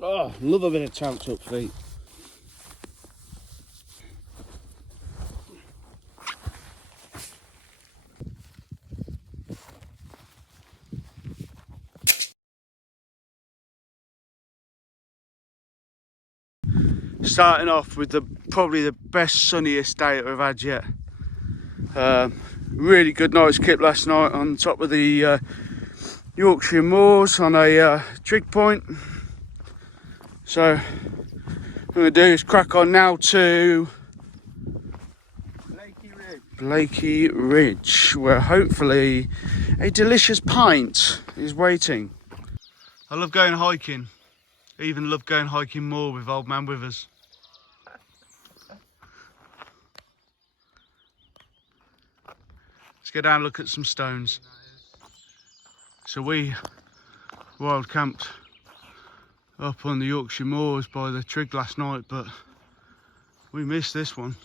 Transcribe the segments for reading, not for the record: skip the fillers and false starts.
Oh, love a bit of trout up feet. Starting off with probably the best sunniest day that we've had yet. Really good night's kip last night on top of the Yorkshire moors on a trig point. So what I'm going to do is crack on now to Blakey Ridge, where hopefully a delicious pint is waiting. I love going hiking. I even love going hiking more with old man with us. Let's go down and look at some stones. So we wild camped up on the Yorkshire moors by the trig last night, but we missed this one.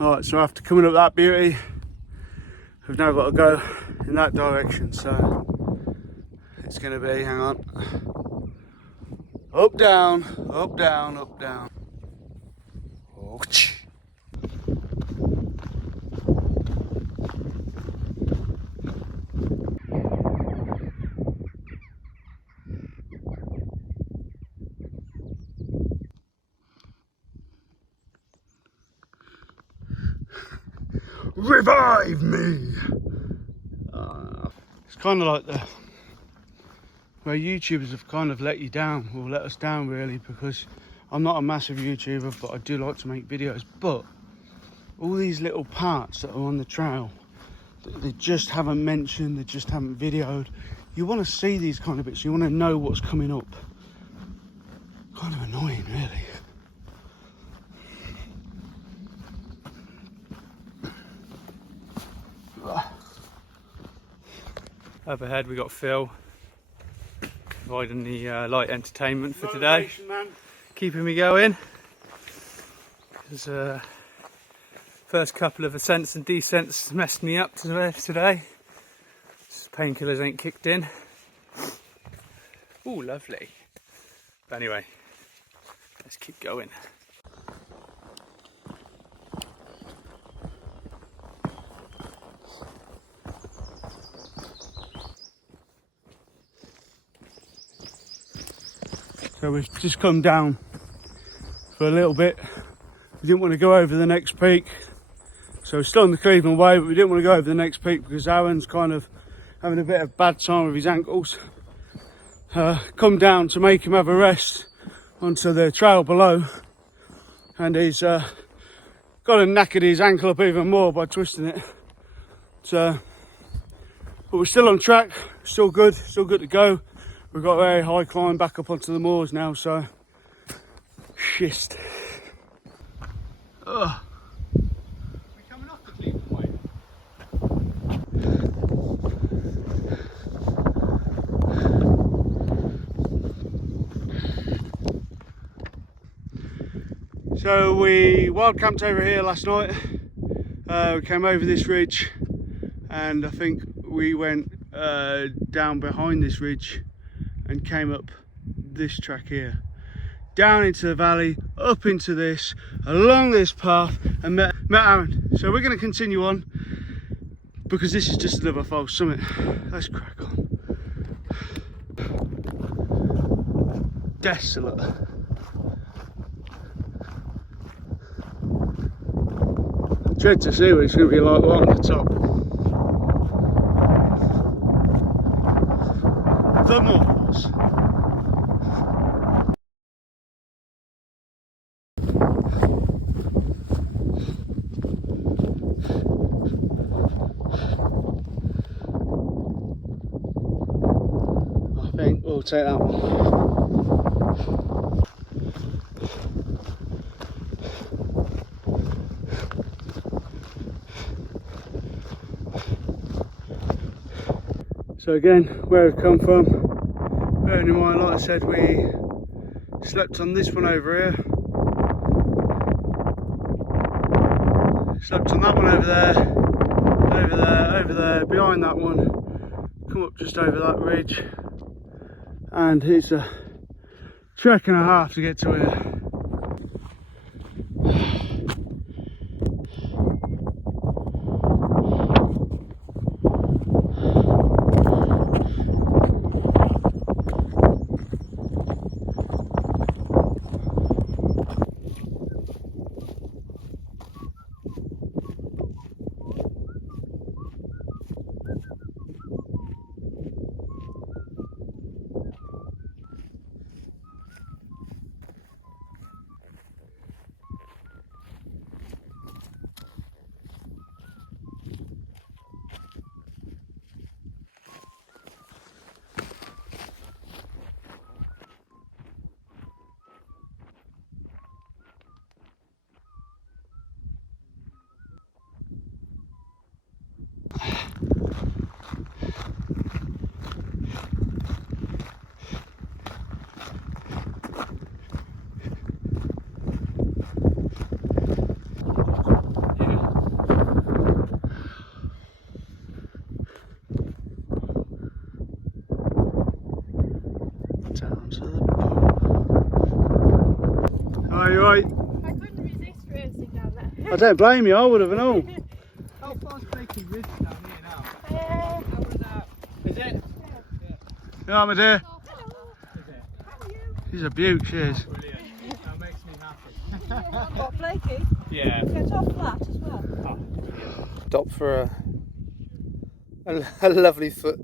Alright, so after coming up that beauty, we've now got to go in that direction, so it's going to be, hang on, up, down, up, down, up, down. Ouch. Revive me! It's kind of like where YouTubers have kind of let you down, or let us down really, because I'm not a massive YouTuber, but I do like to make videos. But all these little parts that are on the trail that they just haven't mentioned, they just haven't videoed. You want to see these kind of bits, you want to know what's coming up. Kind of annoying really. Up ahead we got Phil providing the light entertainment for today, keeping me going. Because first couple of ascents and descents messed me up today. Painkillers ain't kicked in. Ooh, lovely. But anyway, let's keep going. So we've just come down for a little bit. We didn't want to go over the next peak. So we're still on the Cleveland Way, but we didn't want to go over the next peak because Aaron's kind of having a bit of bad time with his ankles. Come down to make him have a rest onto the trail below. And he's got to knackered his ankle up even more by twisting it. So, but we're still on track, still good to go. We've got a very high climb back up onto the moors now, so schist. Ugh. We're coming off the Cleveland Way. So we wild camped over here last night. We came over this ridge, and I think we went down behind this ridge and came up this track here, down into the valley, up into this, along this path, and met met Aaron. So we're going to continue on because this is just another false summit. Let's crack on. Desolate. I dread to see what it's going to be like right on the top. The moors. I think we'll take that one. So again, where we've come from, bearing in mind, like I said, we slept on this one over here, slept on that one over there, over there, over there, behind that one, come up just over that ridge, and it's a trek and a half to get to here. Right. I couldn't resist racing down there. I don't blame you, I would have known. How far's Blakey Ridge down here now? How was that? Is it? You know, my dear? hello. Is it? How are you? She's a beaut, she is. Brilliant. That makes me happy. What, flaky? Yeah. Get off flat as well. Stop for a lovely foot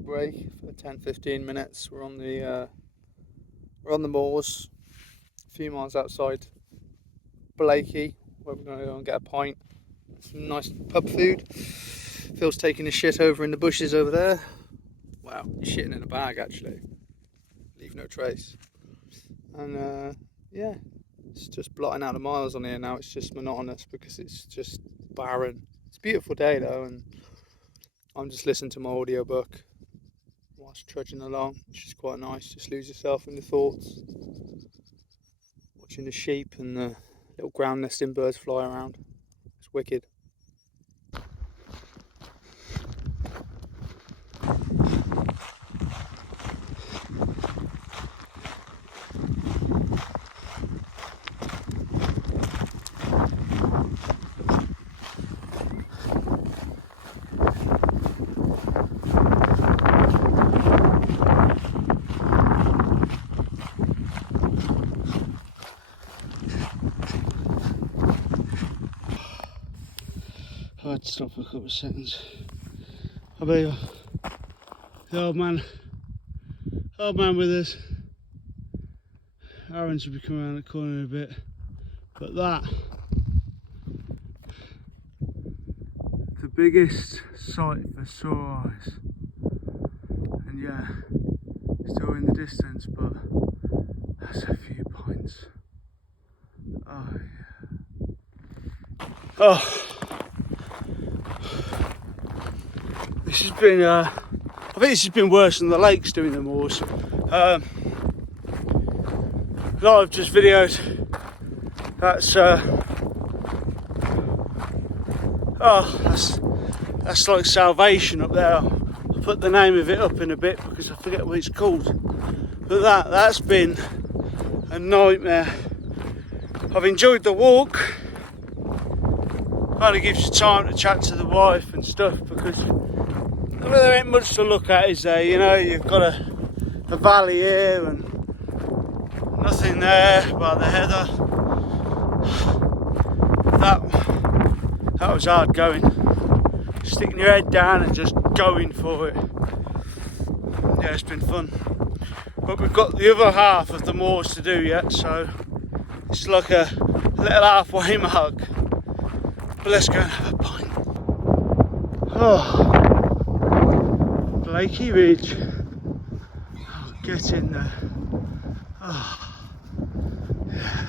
break for 10-15 minutes. We're on the moors, a few miles outside Blakey, where we're going to go and get a pint, some nice pub food. Phil's taking a shit over in the bushes over there. Wow, he's shitting in a bag actually. Leave no trace. And yeah, it's just blotting out the miles on here now. It's just monotonous because it's just barren. It's a beautiful day though, and I'm just listening to my audiobook whilst trudging along, which is quite nice. Just lose yourself in the thoughts. Watching the sheep and the little ground nesting birds fly around. It's wicked. I had to stop for a couple of seconds. I bet the old man with us. Aaron should be coming around the corner in a bit, but that, the biggest sight for sore eyes, and yeah, still in the distance, but that's a few points. Oh yeah. Oh. This has been, I think this has been worse than the lakes doing the moors. A lot of just videos. That's like salvation up there. I'll put the name of it up in a bit because I forget what it's called. But that's been a nightmare. I've enjoyed the walk, kind of gives you time to chat to the wife and stuff, because well, there ain't much to look at, is there? You know, you've got a valley here and nothing there by the heather. That was hard going. Sticking your head down and just going for it. Yeah, it's been fun. But we've got the other half of the moors to do yet, so it's like a little halfway mark. But let's go and have a pint. Oh, Blakey Ridge. Oh, get in there. Oh, yeah.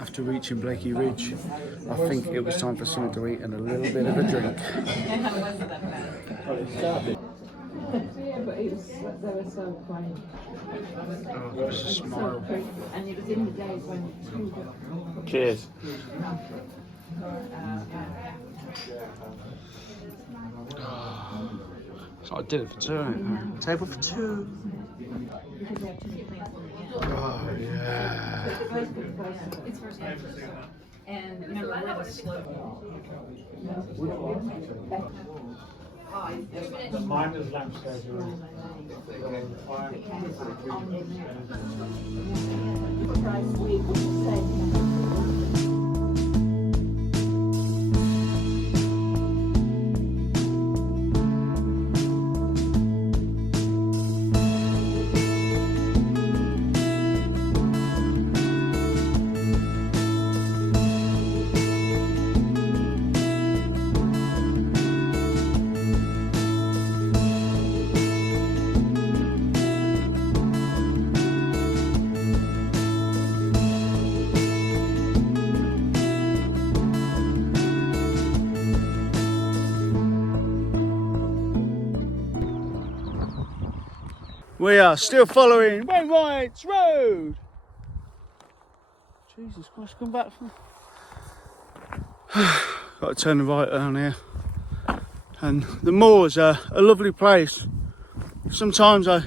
After reaching Blakey Ridge, I think it was time for something to eat and a little bit of a drink. Oh, there's a smile. Cheers. So I did it for two, ain't it? Table for two. Oh, yeah. And remember, we're the slow. The miner's lampshades are We are still following Wainwright's Road. Jesus Christ, come back from. Got to turn the right down here. And the moors are a lovely place. Sometimes I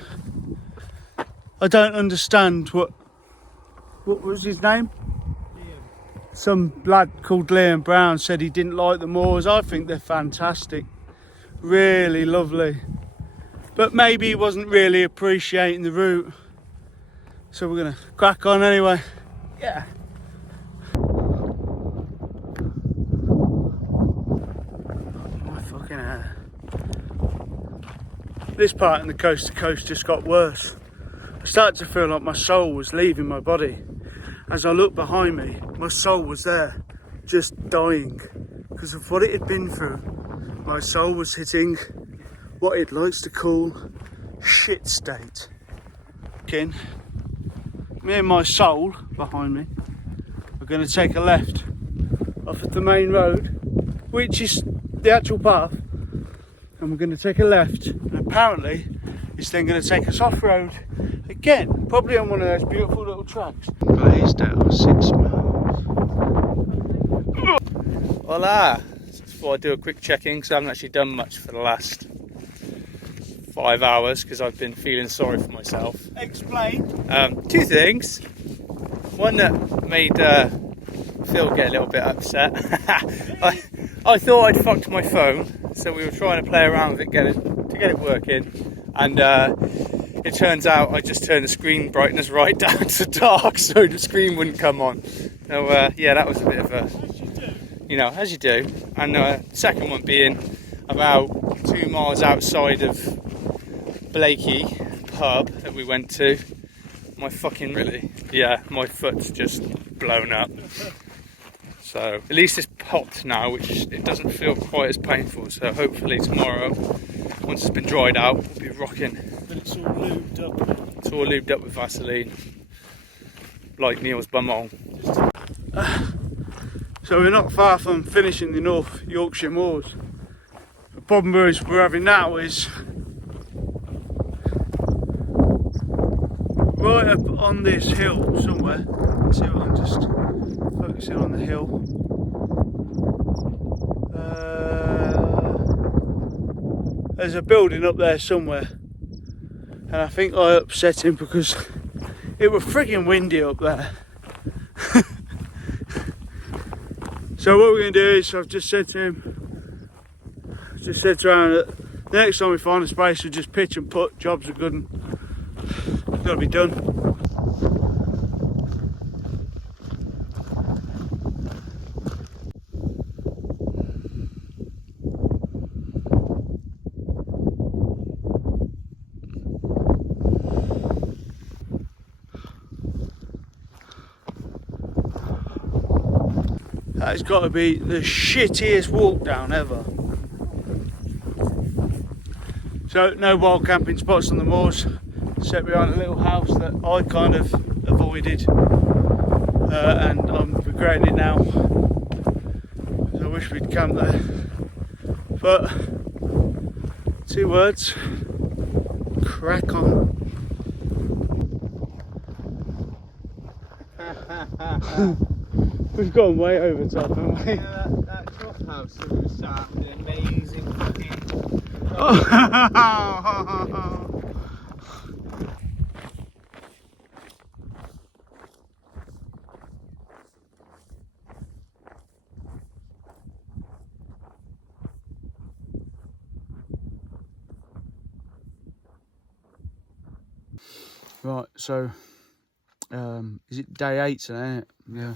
don't understand what was his name? Liam. Some lad called Liam Brown said he didn't like the moors. I think they're fantastic. Really lovely. But maybe he wasn't really appreciating the route. So we're gonna crack on anyway. Yeah. My fucking hair. This part in the coast to coast just got worse. I started to feel like my soul was leaving my body. As I looked behind me, my soul was there, just dying. Because of what it had been through, my soul was hitting what it likes to call shit state. Me and my soul behind me are going to take a left off of the main road, which is the actual path, and we're going to take a left, and apparently it's then going to take us off road again, probably on one of those beautiful little tracks. Blazed out 6 miles. Voila! Just thought I'd do a quick check-in because I haven't actually done much for the last 5 hours because I've been feeling sorry for myself. Explain. 2 things. One that made Phil get a little bit upset. I thought I'd fucked my phone, so we were trying to play around with it to get it working, and it turns out I just turned the screen brightness right down to dark so the screen wouldn't come on. So yeah, that was a bit of a, you know, as you do. And the second one being about 2 miles outside of Blakey pub that we went to. My fucking my foot's just blown up. So at least it's popped now, which it doesn't feel quite as painful. So hopefully tomorrow, once it's been dried out, we'll be rocking. But it's all lubed up. It's all lubed up with Vaseline, like Neil's bumhole. So we're not far from finishing the North Yorkshire Moors. The problem we're having now is right up on this hill somewhere. Let's see if I can just focus in on the hill. There's a building up there somewhere, and I think I upset him because it was frigging windy up there. So what we're going to do is, I've just said to him, Aaron that the next time we find a space we'll just pitch and put. Jobs are good and got to be done. That's got to be the shittiest walk down ever. So no wild camping spots on the moors, set behind a little house that I kind of avoided, and I'm regretting it now. I wish we'd camped there. But 2 words, crack on. We've gone way over top, haven't we? Yeah, that trough house that we were sat in, the amazing fucking. Right, so is it day 8 today, isn't it? Yeah.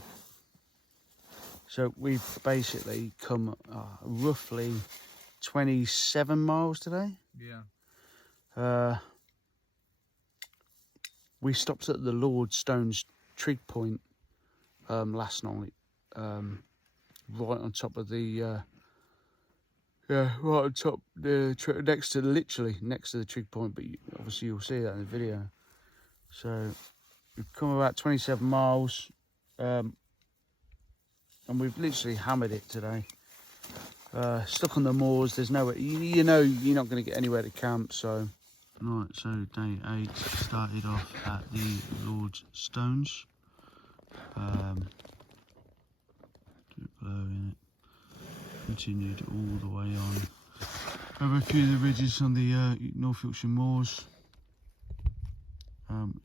So we've basically come roughly 27 miles today. Yeah. We stopped at the Lord Stone's trig point last night, right on top of the right on top literally next to the trig point, but obviously you'll see that in the video. So we've come about 27 miles, and we've literally hammered it today. Stuck on the moors, there's nowhere, you know you're not going to get anywhere to camp, so. Right, so day 8 started off at the Lord's Stones. In it. Continued all the way on. Over a few of the ridges on the North Yorkshire moors.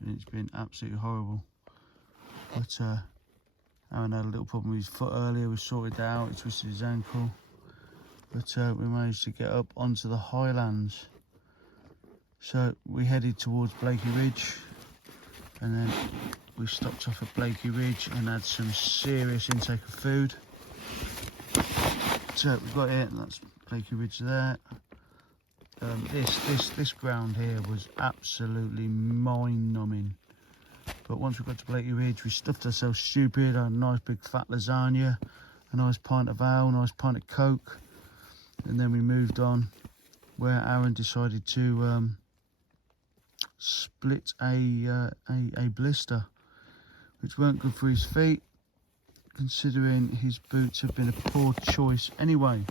It's been absolutely horrible. But Aaron had a little problem with his foot earlier. We sorted that out. He twisted his ankle. But we managed to get up onto the highlands. So we headed towards Blakey Ridge, and then we stopped off at Blakey Ridge and had some serious intake of food. So we've got it, and that's Blakey Ridge there. This ground here was absolutely mind-numbing. But once we got to Blakey Ridge, we stuffed ourselves stupid. Had a nice big fat lasagna, a nice pint of ale, a nice pint of Coke, and then we moved on, where Aaron decided to split a blister, which weren't good for his feet, considering his boots have been a poor choice anyway.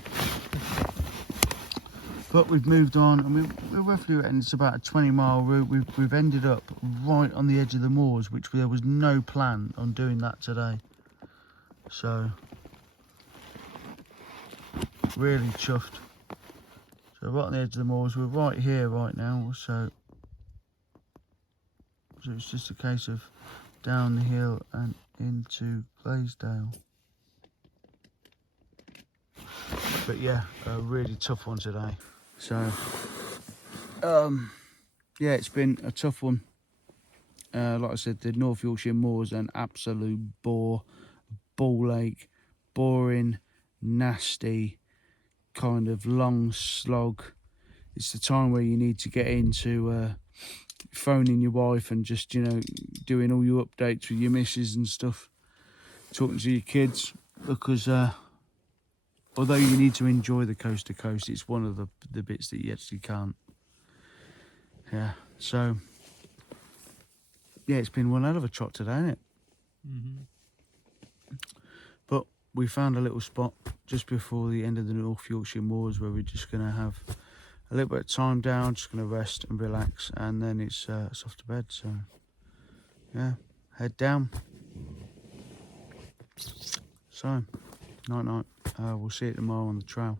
But we've moved on, and we're roughly, and it's about a 20-mile route. We've ended up right on the edge of the moors, which there was no plan on doing that today. So really chuffed. So right on the edge of the moors, we're right here right now. So it's just a case of down the hill and into Glaisdale. But yeah, a really tough one today. So yeah, it's been a tough one. Like I said, the North Yorkshire moors, an absolute bore, ball ache, boring, nasty, kind of long slog. It's the time where you need to get into phoning your wife and just, you know, doing all your updates with your missus and stuff, talking to your kids, because although you need to enjoy the coast to coast, it's one of the bits that you actually can't. Yeah, so yeah, it's been one hell of a trot today, hasn't it? But we found a little spot just before the end of the North Yorkshire moors where we're just going to have a little bit of time down, just going to rest and relax, and then it's off to bed. So yeah, head down. So night night. We'll see you tomorrow on the trail.